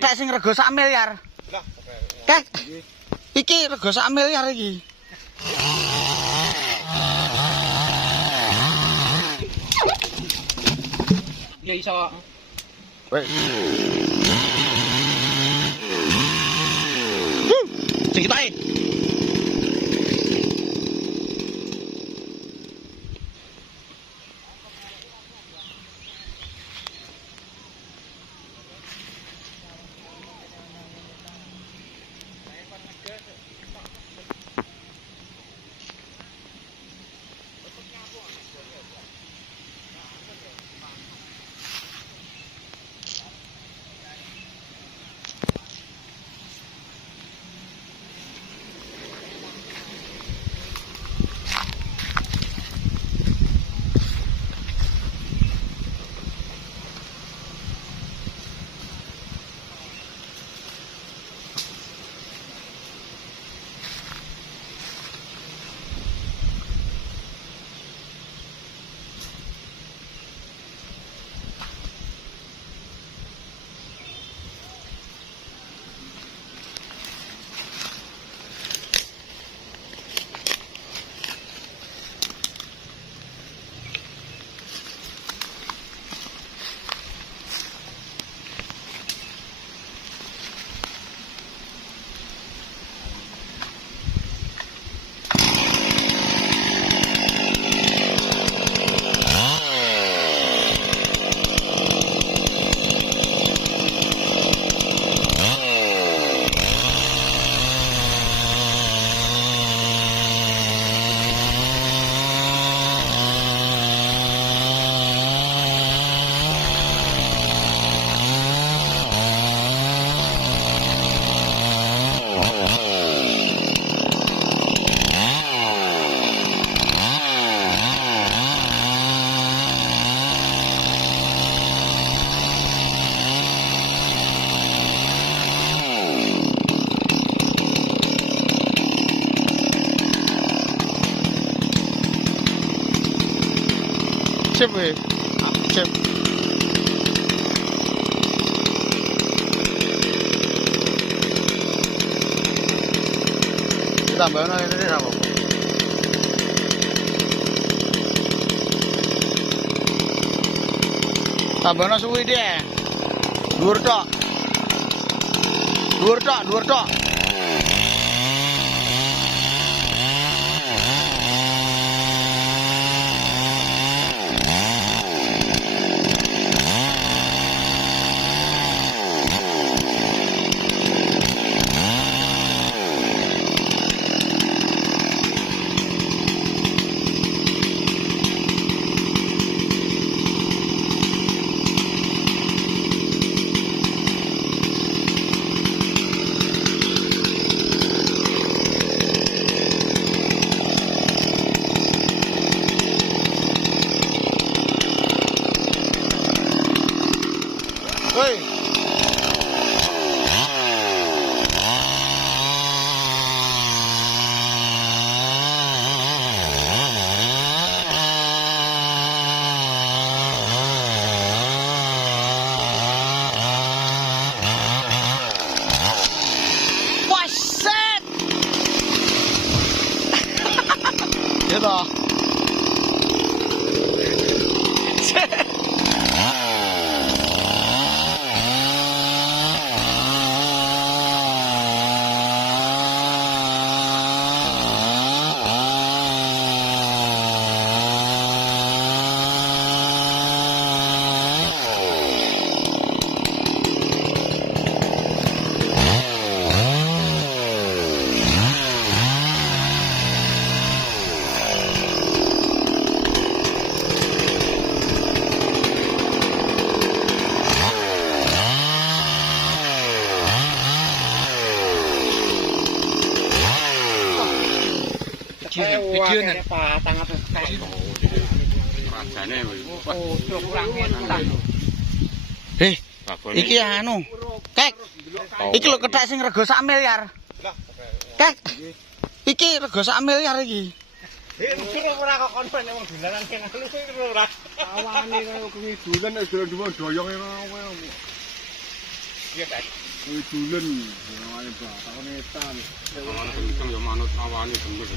kethek sing rega 1 miliar. Kek. Iki rega 1 miliar iki. Ya iso. Weh. Sing kitae. Sip weh. Sip. Tambahno ini apa? Tambahno suwi dia. Dhuwur tok. Dhuwur tok, dhuwur tok. Woi. Waset. Gitu. Videonya patang apa kayak rajane oh kurang entar iki anu kek iki lho kethek sing rega 1 miliar kek iki rega 1 miliar iki iki ora kok kon wong dolanan kene ora awane kaya kuwi dolan nek dolan doyong ngono. Iya, Kak. Dulen, namanya Pak. Takone etan. Awane kenceng ya manut awane bener.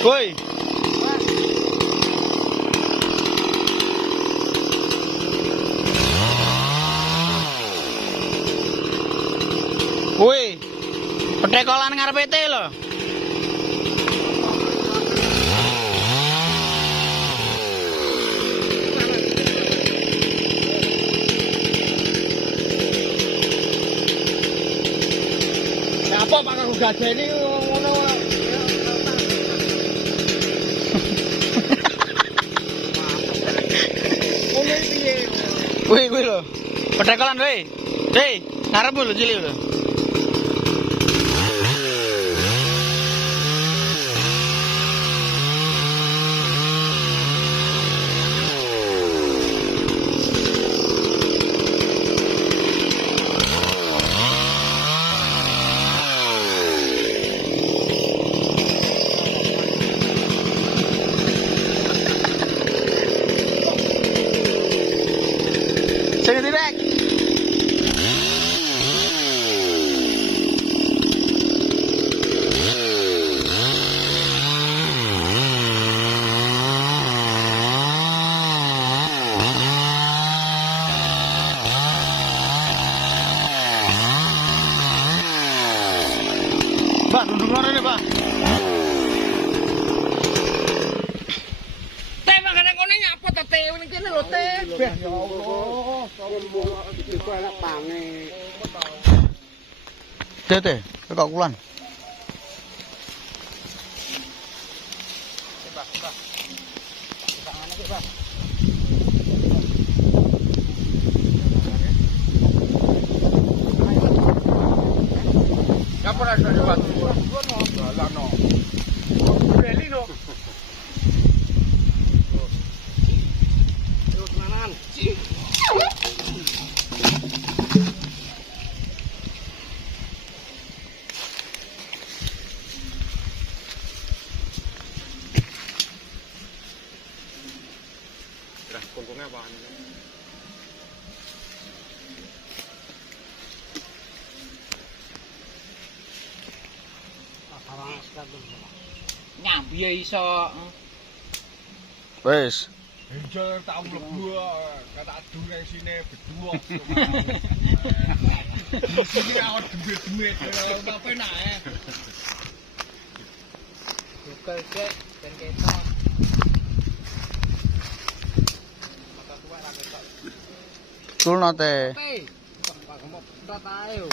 Woi. Woi. Petekolan ngarepe te lho. Apa Pak karo gajeni ngono. Ngono piye? Woi, kuwi lho. Petekolan woi. Hei, ngarep lho cilik lho. Sing direk. Pak, duduk rene, Pak. Teh makane kono nyapa ta teh ning kene lho teh. Ya Allah. Iku enak pange. Tete, kok kulan. Kapur ada di batu. Lano. Belino. Terus nanan. Kuntungnya apaan? Nyambi ya iso. Wis. Enjol tak mlebu kata adu nang sine berdua. Iki awak demit-demit ora penak ya. Buka ke ben ketok. Mata tuwa ra ketok. Tulno te. Hei, Pak Gemop tot ae yo.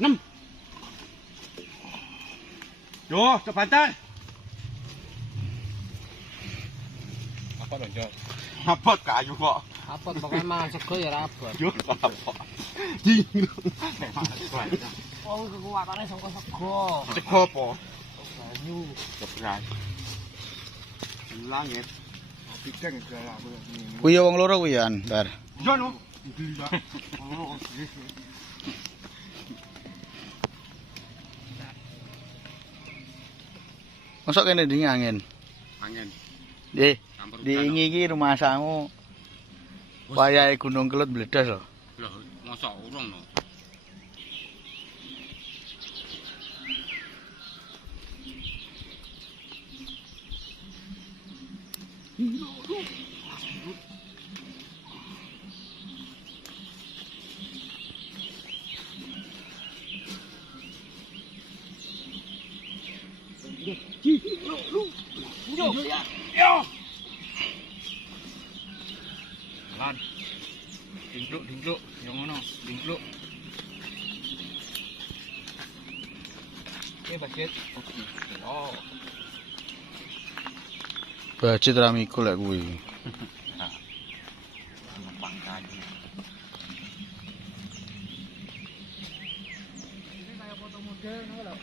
6. Yo, cepatan. Apa dong, Jo? Apa kayu kok? Apa pokoknya mangan sego ya rabot. Yo apa? Jing. Oh, kekuatannya saka sego. Sego apa? Banyu. Keberat. Langit. Bidang segala aku ini. Kuwi ya wong loro kuwi ya, Bar. Yo no. Dibeli Pak. Oh, Mosok kene dingin angin. Angin. Nggih. Campur Diingi iki rumah samu. Wayahe Gunung Kelut meledas lho. Loh, mosok urung no. Lan. Dingkluk, yang ngono, dingkluk. Oke, basket. Oh. Budget ra mikul lek kuwi. Numpang kayu. Ini kayak foto model ngono lho.